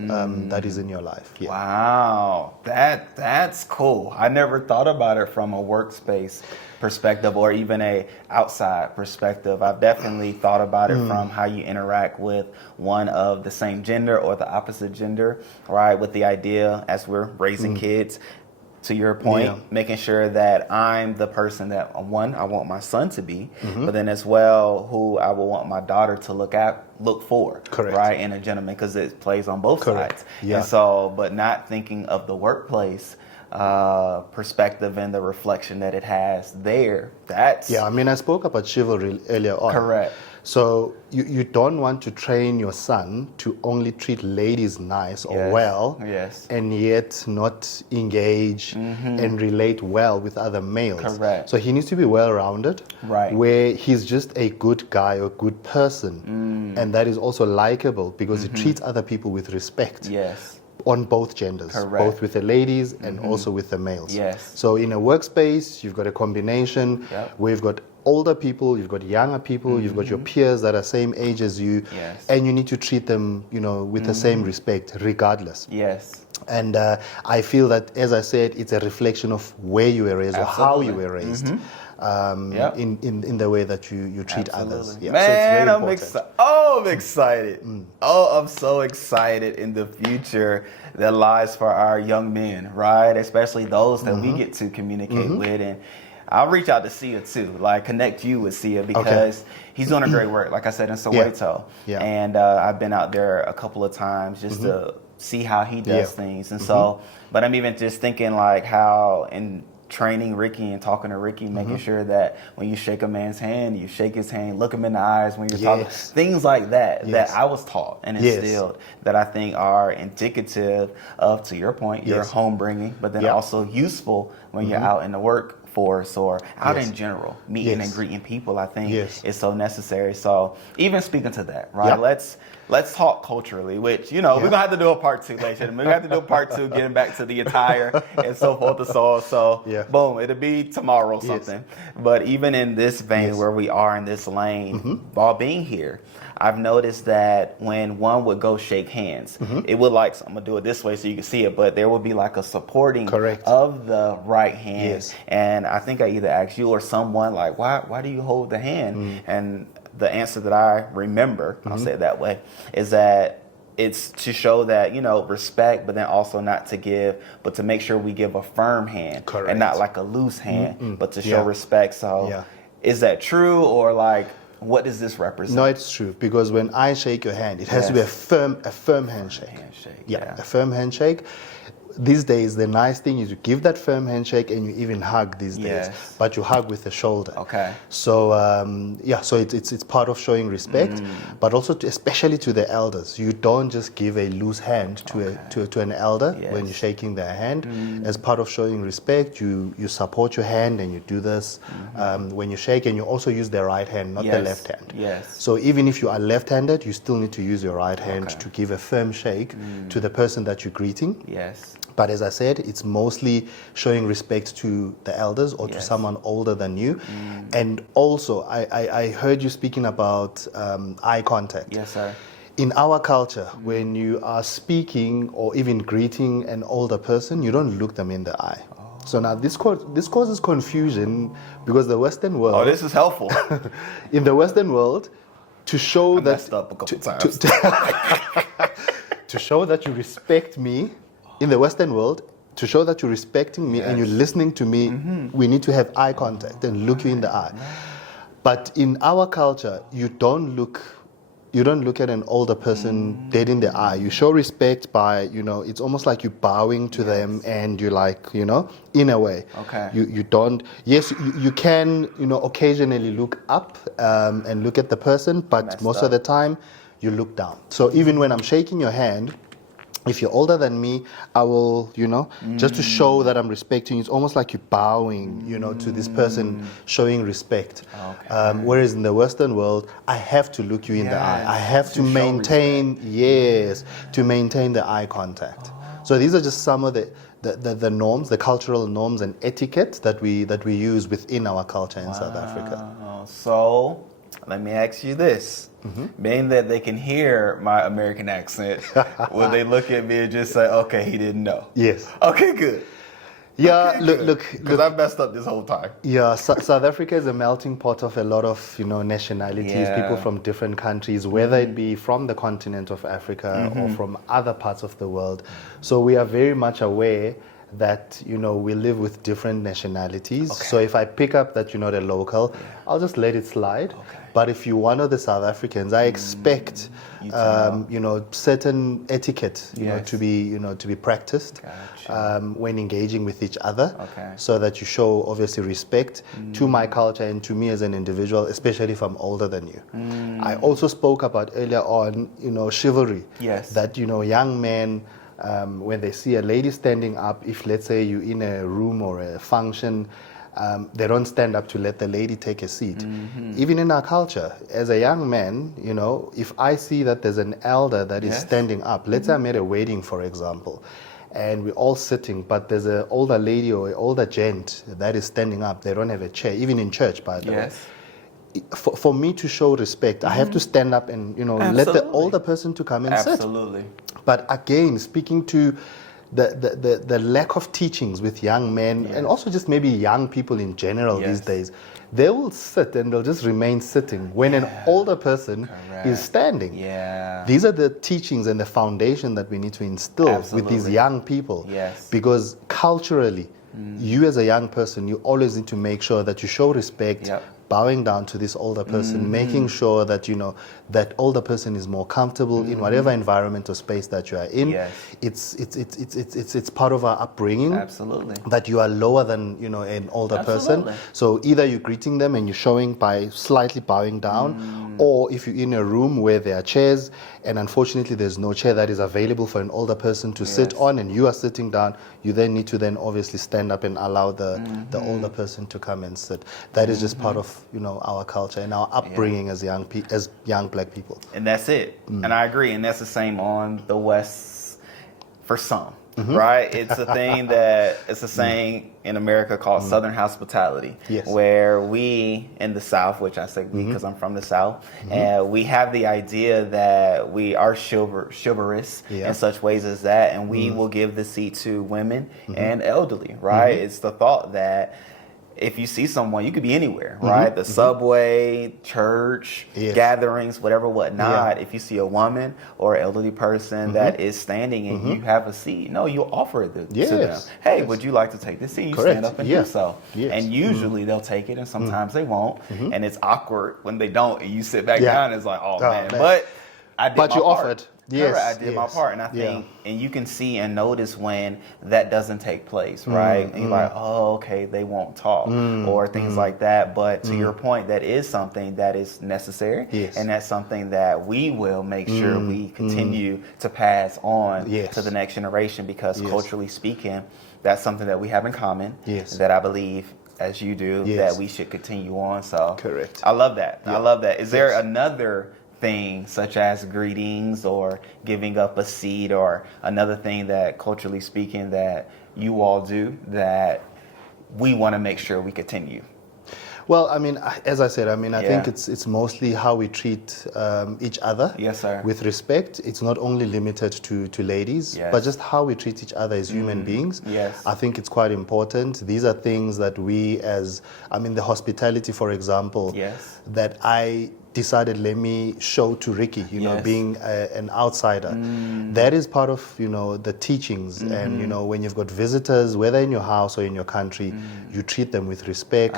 that is in your life. Yeah. Wow, that's cool. I never thought about it from a workspace perspective or even a outside perspective. I've definitely thought about it from how you interact with one of the same gender or the opposite gender, right? With the idea as we're raising kids, to your point, making sure that I'm the person that, one, I want my son to be, but then as well, who I will want my daughter to look for, Correct. right, in a gentleman, because it plays on both Correct. sides. Yeah. And so, but not thinking of the workplace perspective and the reflection that it has there. That's Yeah, I mean, I spoke about chivalry earlier on. correct. So you don't want to train your son to only treat ladies nice or well, Yes. and yet not engage and relate well with other males. Correct. So he needs to be well-rounded, Right. where he's just a good guy or good person, and that is also likable because he treats other people with respect. Yes. On both genders, Correct. both with the ladies and also with the males. Yes. So in a workspace, you've got a combination where you've got older people, you've got younger people, you've got your peers that are same age as you, Yes. and you need to treat them, you know, with the same respect, regardless. Yes. And I feel that, as I said, it's a reflection of where you were raised or how you were raised. In the way that you treat others. Yeah. So it's Man, very I'm important. excited. Oh, I'm excited. Oh, I'm so excited in the future that lies for our young men, right? Especially those that we get to communicate with. And I'll reach out to Sia too, like connect you with Sia because he's doing a great work, like I said, in Soweto. Yeah. And I've been out there a couple of times just to see how he does things. And so, but I'm even just thinking like how in training Ricky and talking to Ricky, making sure that when you shake a man's hand, you shake his hand, look him in the eyes when you're talking. Things like that that I was taught and instilled that I think are indicative of, to your point, your home bringing, but then also useful when you're out in the workforce or out in general, meeting and greeting people. I think is so necessary. So even speaking to that, right? Let's talk culturally, which, you know, we're going to have to do a part 2 later. We're going to have to do a part 2 getting back to the attire and so forth and so on. So, boom, it'll be tomorrow or something. But even in this vein where we are in this lane, while being here, I've noticed that when one would go shake hands, it would like, so I'm going to do it this way so you can see it, but there would be like a supporting of the right hand. And I think I either asked you or someone like, why do you hold the hand? And the answer that I remember, I'll say it that way, is that it's to show that, you know, respect, but then also not to give, but to make sure we give a firm hand and not like a loose hand, but to show respect. So is that true, or like, what does this represent? No, it's true, because when I shake your hand, it has to be a firm handshake. A firm handshake. These days, the nice thing is you give that firm handshake and you even hug these days, but you hug with the shoulder. So, so it's part of showing respect, but also especially to the elders. You don't just give a loose hand to an elder when you're shaking their hand. As part of showing respect, you support your hand and you do this when you shake, and you also use the right hand, not the left hand. So even if you are left-handed, you still need to use your right hand to give a firm shake to the person that you're greeting. But as I said, it's mostly showing respect to the elders or to someone older than you. And also, I heard you speaking about eye contact. Yes, sir. In our culture, when you are speaking or even greeting an older person, you don't look them in the eye. So now this causes confusion, because the Western world... Oh, this is helpful. In the Western world, to show that... messed up a couple times. To show that you respect me, in the Western world, to show that you're respecting me and you're listening to me, we need to have eye contact and look you in the eye. But in our culture, you don't look at an older person dead in the eye. You show respect by, you know, it's almost like you're bowing to them, and you're like, you know, in a way. You don't, you can, you know, occasionally look up and look at the person, but most of the time you look down. So even when I'm shaking your hand, if you're older than me, I will, you know, just to show that I'm respecting you. It's almost like you're bowing, you know, to this person, showing respect. Whereas in the Western world, I have to look you in the eye. I have to maintain, to maintain the eye contact. So these are just some of the norms, the cultural norms and etiquette that we use within our culture in South Africa. So let me ask you this. Being that they can hear my American accent, will they look at me and just say, okay, he didn't know? Yes. Okay, good. Yeah, look. Because I've messed up this whole time. Yeah, South Africa is a melting pot of a lot of, you know, nationalities, people from different countries, whether it be from the continent of Africa or from other parts of the world. So we are very much aware that, you know, we live with different nationalities. So if I pick up that you're not a local, I'll just let it slide. But if you're one of the South Africans, I expect, you know, certain etiquette, you know, to be practiced when engaging with each other, so that you show obviously respect to my culture and to me as an individual, especially if I'm older than you. I also spoke about earlier on, you know, chivalry. That, you know, young men, when they see a lady standing up, if let's say you're in a room or a function, they don't stand up to let the lady take a seat. Even in our culture, as a young man, you know, if I see that there's an elder that is standing up, let's say I'm at a wedding, for example, and we're all sitting, but there's an older lady or an older gent that is standing up, they don't have a chair, even in church, by the way. For me to show respect, I have to stand up and, you know, let the older person to come and sit. But again, speaking to the lack of teachings with young men and also just maybe young people in general these days, they will sit and they'll just remain sitting when an older person is standing. These are the teachings and the foundation that we need to instill with these young people. Because culturally, you as a young person, you always need to make sure that you show respect bowing down to this older person, making sure that, that older person is more comfortable in whatever environment or space that you are in. Yes. It's part of our upbringing. Absolutely. That you are lower than, an older Absolutely. person. So either you're greeting them and you're showing by slightly bowing down, or if you're in a room where there are chairs and unfortunately there's no chair that is available for an older person to sit on and you are sitting down, you then need to then obviously stand up and allow the older person to come and sit. That is just part of, our culture and our upbringing as young black people. And that's it. And I agree. And that's the same on the West for some. Right? It's a thing it's a saying in America called Southern hospitality, where we in the South, which I say we because I'm from the South, and we have the idea that we are chivalrous in such ways as that, and we will give the seat to women and elderly, right? It's the thought that if you see someone, you could be anywhere, right? The subway, church, gatherings, whatnot. If you see a woman or an elderly person that is standing and you have a seat, no, you offer it to them. Hey, would you like to take this seat? You stand up and do so. And usually they'll take it and sometimes they won't. And it's awkward when they don't and you sit back down and it's like, oh man. But I did my part. Offered. Yes, I did my part, and I think, and you can see and notice when that doesn't take place, right? And you're like, oh, okay, they won't talk, or things like that. But to your point, that is something that is necessary, and that's something that we will make sure we continue to pass on to the next generation, because culturally speaking, that's something that we have in common. That I believe, as you do, that we should continue on. So, correct. I love that. I love that. Is there another thing, such as greetings or giving up a seat, or another thing that culturally speaking that you all do that we want to make sure we continue? Well, I mean, as I said, I think it's mostly how we treat each other with respect. It's not only limited to ladies, but just how we treat each other as human beings. I think it's quite important. These are things that we the hospitality, for example, that I decided, let me show to Rickey, being an outsider. That is part of, the teachings. And, when you've got visitors, whether in your house or in your country, you treat them with respect,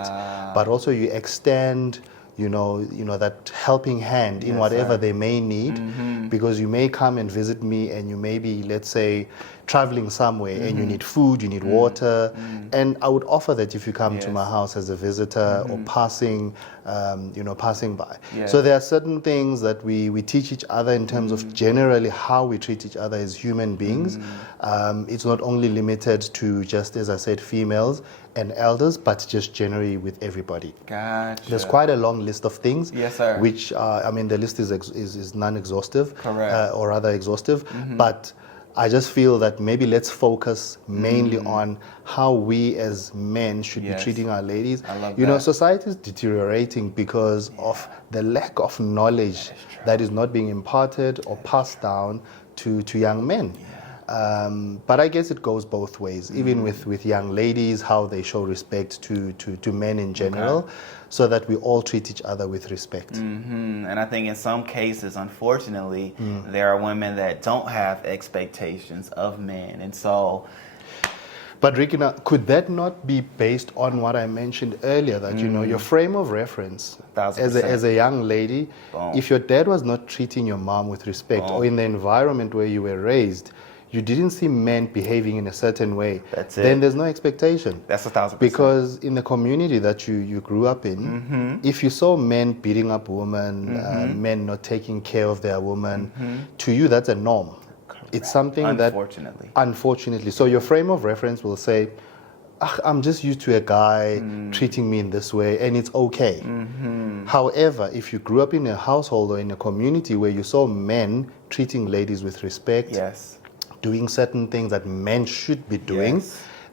but also you extend, that helping hand in whatever they may need, because you may come and visit me and you may be, let's say, traveling somewhere and you need food, you need water, and I would offer that if you come to my house as a visitor or passing by. So there are certain things that we teach each other in terms of generally how we treat each other as human beings. It's not only limited to just, as I said, females and elders, but just generally with everybody. Gotcha. There's quite a long list of things, which the list is non-exhaustive, or rather exhaustive, but I just feel that maybe let's focus mainly on how we as men should be treating our ladies. I love that. Society is deteriorating because of the lack of knowledge that is not being imparted or passed down to young men. But I guess it goes both ways, even with young ladies, how they show respect to men in general, so that we all treat each other with respect. And I think in some cases, unfortunately, there are women that don't have expectations of men. And so... But Rickey, could that not be based on what I mentioned earlier, that, your frame of reference as a young lady, if your dad was not treating your mom with respect, or in the environment where you were raised, you didn't see men behaving in a certain way, then there's no expectation. That's 1,000%. Because in the community that you grew up in, if you saw men beating up women, men not taking care of their woman, to you that's a norm. It's something unfortunately. So your frame of reference will say, I'm just used to a guy treating me in this way, and it's okay. However, if you grew up in a household or in a community where you saw men treating ladies with respect, doing certain things that men should be doing,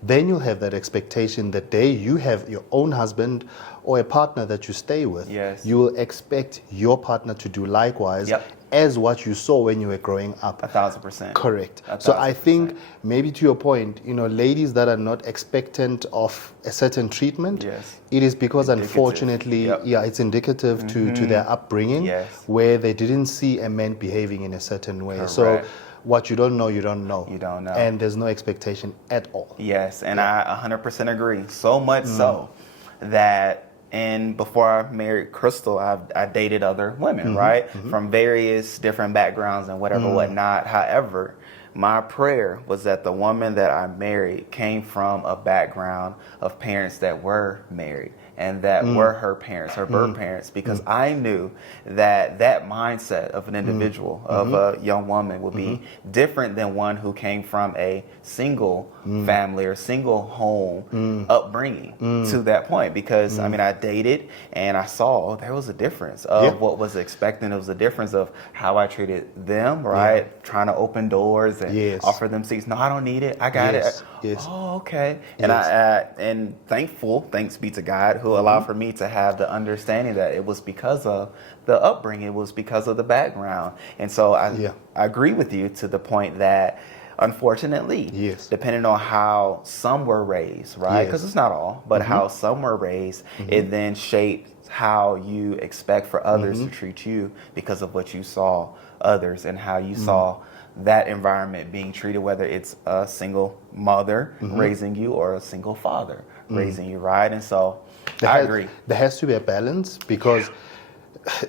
then you'll have that expectation that day you have your own husband or a partner that you stay with. You will expect your partner to do likewise as what you saw when you were growing up. 1,000%. Correct. So I think maybe to your point, ladies that are not expectant of a certain treatment, it is because unfortunately, it's indicative to their upbringing, where they didn't see a man behaving in a certain way. So what you don't know, you don't know. You don't know. And there's no expectation at all. Yes, and I 100% agree. So much so that and before I married Chrystle, I dated other women, right? From various different backgrounds and whatnot. However, my prayer was that the woman that I married came from a background of parents that were married and that were her parents, her birth parents, because I knew that that mindset of an individual, of a young woman, would be different than one who came from a single family or single home upbringing to that point. Because I mean, I dated and I saw there was a difference of what was expected. It was a difference of how I treated them, right? Trying to open doors and offer them seats. No, I don't need it. I got it. Yes. Oh, okay. And and thanks be to God, who allowed for me to have the understanding that it was because of the upbringing, it was because of the background. And so I agree with you to the point that, unfortunately, depending on how some were raised, right? Because it's not all, but how some were raised, it then shaped how you expect for others to treat you because of what you saw others and how you saw that environment being treated, whether it's a single mother raising you or a single father raising you, right? And so I agree. There has to be a balance, because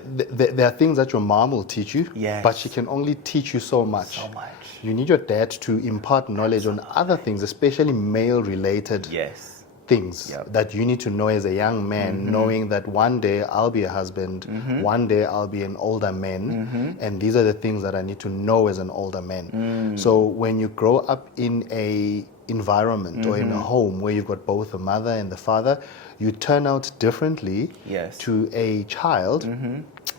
there are things that your mom will teach you, but she can only teach you so much. You need your dad to impart knowledge on other things, especially male-related things that you need to know as a young man, knowing that one day I'll be a husband, one day I'll be an older man, and these are the things that I need to know as an older man. So when you grow up in a environment or in a home where you've got both the mother and the father, you turn out differently to a child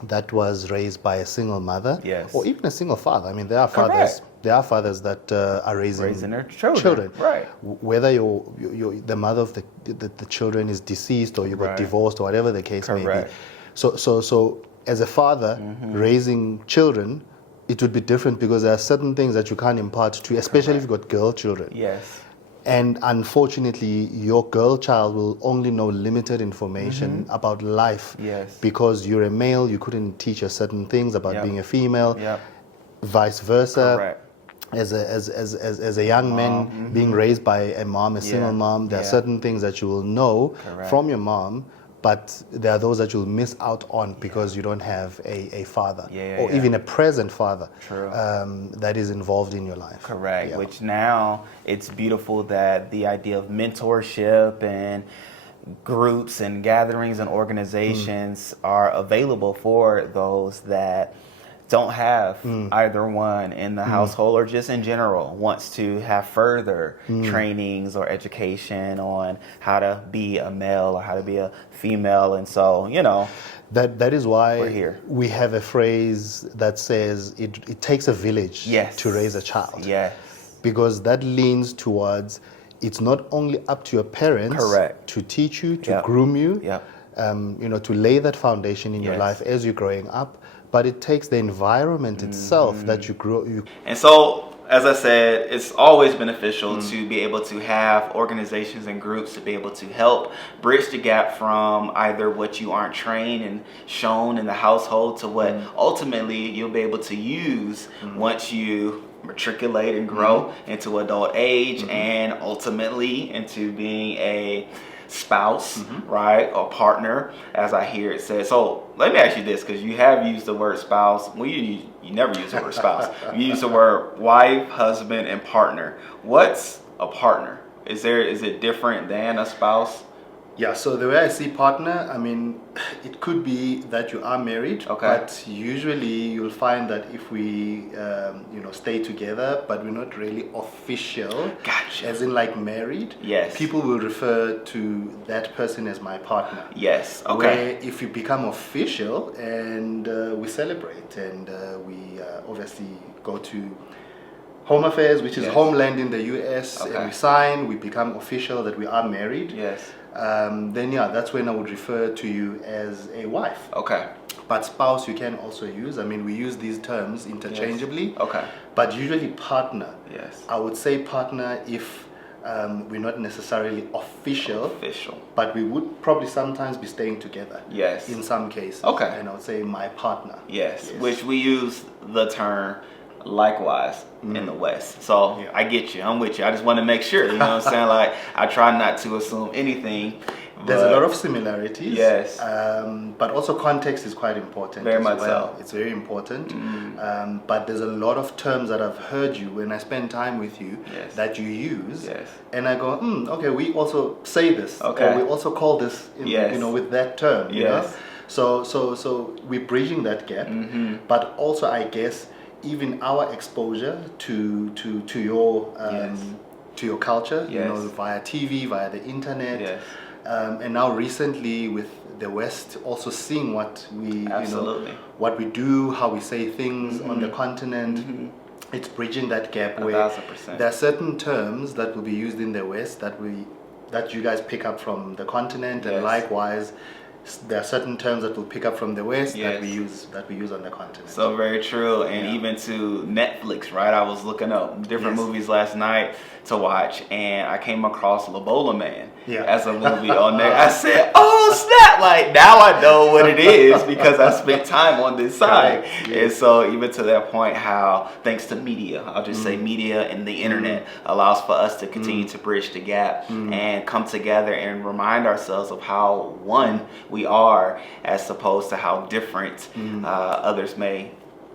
that was raised by a single mother or even a single father. I mean, there are fathers. There are fathers that are raising their children. Right. Whether the mother of the children is deceased or you got divorced or whatever the case may be. So as a father raising children, it would be different, because there are certain things that you can't impart to, especially if you've got girl children. And unfortunately, your girl child will only know limited information about life. Because you're a male, you couldn't teach her certain things about being a female. Vice versa. As a young man being raised by a mom, a single mom, there are certain things that you will know from your mom, but there are those that you'll miss out on because you don't have a father or even a present father that is involved in your life. Which now it's beautiful that the idea of mentorship and groups and gatherings and organizations are available for those that don't have either one in the household, or just in general wants to have further trainings or education on how to be a male or how to be a female. And so, you know, that is why we're here. We have a phrase that says it takes a village to raise a child. Because that leans towards, it's not only up to your parents to teach you, to groom you, you know, to lay that foundation in your life as you're growing up, but it takes the environment itself that you grow. And so, as I said, it's always beneficial to be able to have organizations and groups to be able to help bridge the gap from either what you aren't trained and shown in the household to what ultimately you'll be able to use once you matriculate and grow into adult age and ultimately into being a spouse, right, or partner, as I hear it said. So let me ask you this, because you have used the word spouse. Well, you never use the word spouse. You use the word wife, husband, and partner. What's a partner? Is it different than a spouse? Yeah, so the way I see partner, I mean, it could be that you are married, but usually you'll find that if we, you know, stay together, but we're not really official, as in like married, people will refer to that person as my partner. Where if you become official and we celebrate and we obviously go to Home Affairs, which is homeland in the US, and we sign, we become official that we are married. Then that's when I would refer to you as a wife. But spouse you can also use. I mean, we use these terms interchangeably. But usually partner. I would say partner if we're not necessarily official, but we would probably sometimes be staying together. In some cases. And I would say my partner. Which we use the term likewise in the West. So I get you. I'm with you. I just want to make sure, you know what I'm saying? Like, I try not to assume anything. There's a lot of similarities. Yes. But also context is quite important. Very as much well. so. It's very important. But there's a lot of terms that I've heard you when I spend time with you that you use. Yes. And I go, okay, we also say this. Okay. Or we also call this, with that term. You know? So we're bridging that gap. But also, I guess, even our exposure to your culture, via TV, via the internet, and now recently with the West also seeing what we, what we do, how we say things on the continent. It's bridging that gap where 1,000%. there are certain terms that will be used in the West that you guys pick up from the continent, and likewise there are certain terms that we'll pick up from the West that we use on the continent. So very true. And even to Netflix, right? I was looking up different movies last night to watch, and I came across Lobola Man as a movie on there. I said, oh snap, like now I know what it is because I spent time on this side. And so even to that point, how thanks to media, I'll just say media and the internet allows for us to continue to bridge the gap and come together and remind ourselves of how one we are as opposed to how different others may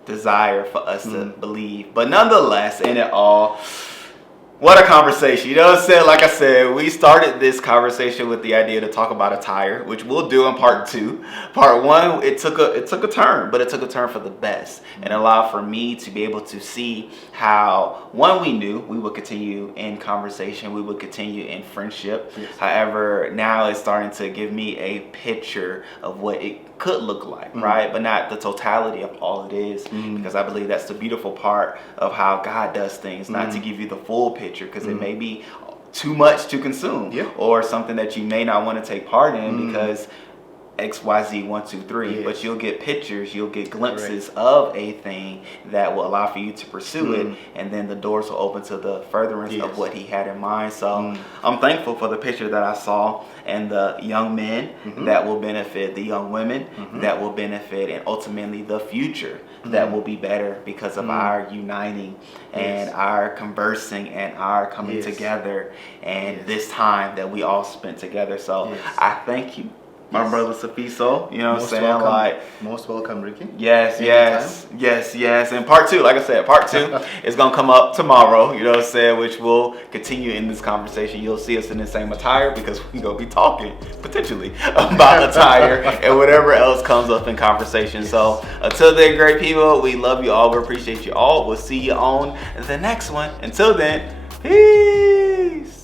desire for us to believe. But nonetheless, in it all, what a conversation. You know what I'm saying? Like I said, we started this conversation with the idea to talk about attire, which we'll do in part 2. Part 1, it took a turn, but it took a turn for the best and allowed for me to be able to see how, one, we knew we would continue in conversation, we would continue in friendship. However, now it's starting to give me a picture of what it could look like, right? But not the totality of all it is, because I believe that's the beautiful part of how God does things, not to give you the full picture, because it may be too much to consume or something that you may not want to take part in because XYZ 1, 2, 3, but you'll get pictures, you'll get glimpses of a thing that will allow for you to pursue it, and then the doors will open to the furtherance of what he had in mind. So I'm thankful for the picture that I saw, and the young men that will benefit, the young women that will benefit, and ultimately the future that will be better because of our uniting and our conversing and our coming together and this time that we all spent together. So I thank you, my brother Safiso, you know what I'm saying? Welcome. Like, most welcome, Ricky. Yes. And part 2, like I said, part 2 is gonna come up tomorrow, you know what I'm saying, which will continue in this conversation. You'll see us in the same attire because we're gonna be talking potentially about attire and whatever else comes up in conversation. So until then, great people, we love you all, we appreciate you all. We'll see you on the next one. Until then, peace.